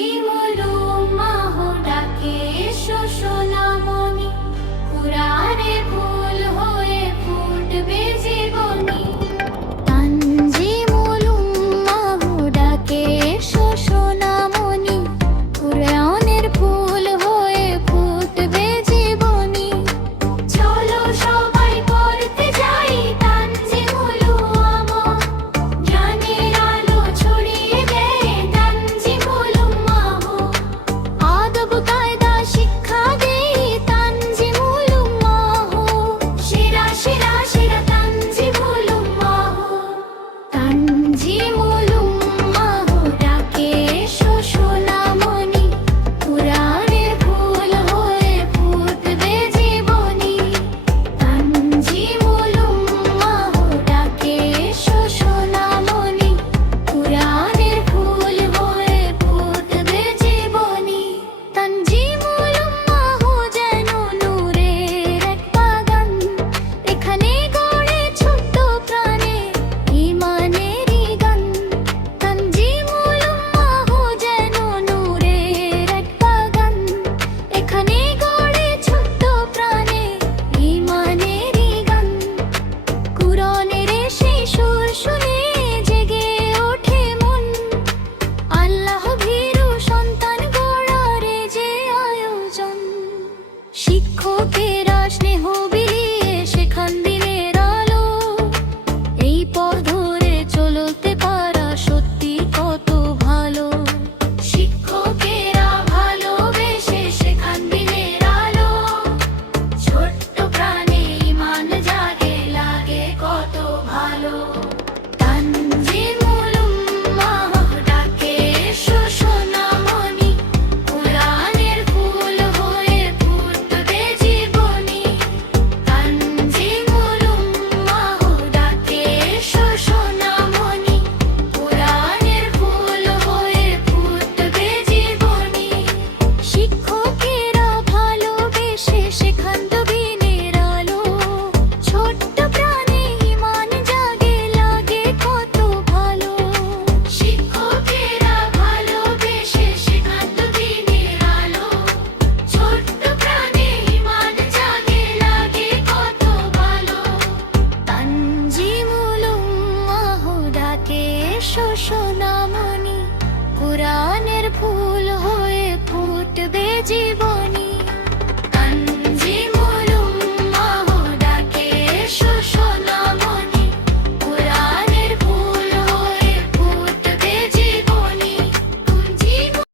তানজিমুলুম মাহ ডাকে এসো সোনামণি, কুরআনের ফুল হয়ে ফুটবে জীবনী। তানজিমুলুম মাহ ডাকে এসো সোনামণি, কুরআনের ফুল হয়ে ফুটবে জীবনী। চলো সবাই পড়তে যাই তানজিমুলুম মাহ, জ্ঞানের আলো ছড়িয়ে দেয় তানজিমুলুম মাহ। আদব কায়দা শিক্ষা দেয় তানজিমুলুম মাহ, সেরা সেরা সেরা তানজিমুলুম মাহ। তানজিমুলুম মাহ ডাকে এসো সোনামণি, কুরআনের ফুল হয়ে ফুটবে জীবনী। তানজিমুলুম মাহ ডাকে এসো সোনামণি, কুরআনের ফুল হয়ে ফুটবে জীবনী। তানজিমুলুম মাহ যেন নূরের এক বাগান, এখানে গড়ে ছোট্ট প্রাণে ঈমানেরই গান। তানজিমুলুম মাহ যেন নূরের এক বাগান, এখানে গড়ে ছোট্ট প্রাণে ঈমানেরই গান। কুরআনের সেই সুর শুনে জেগে ওঠে মন, আল্লাহ ভীরু সন্তান গড়ার যে আয়োজন। শিক্ষকেরা স্নেহ বিলিয়ে শেখান দিনের আলো, এই পথ ধরে চলতে পারা সত্যি কত ভালো। শিক্ষকেরা ভালোবেসে শেখান দিনের আলো, ছোট্ট প্রাণে ঈমান জাগে লাগে কত ভালো। তানজিমুলুম মাহ ডাকে এসো সোনামণি, কুরআনের ফুল হয়ে ফুটবে জীবনী। তানজিমুলুম মাহ ডাকে এসো সোনামণি, কুরআনের ফুল হয়ে ফুটবে জীবনী। শিক্ষকেরা ভালোবেসে শেখান দিনের আলো, ছোট্ট প্রাণে ঈমান জাগে লাগে কত ভালো। শিক্ষকেরা ভালোবেসে শেখান দিনের আলো, ছোট্ট প্রাণে ঈমান জাগে লাগে কত ভালো। তানজিমুলুম মাহ ডাকে এসো সোনামণি, কুরআনের ফুল হয়ে ফুটবে জীবনী।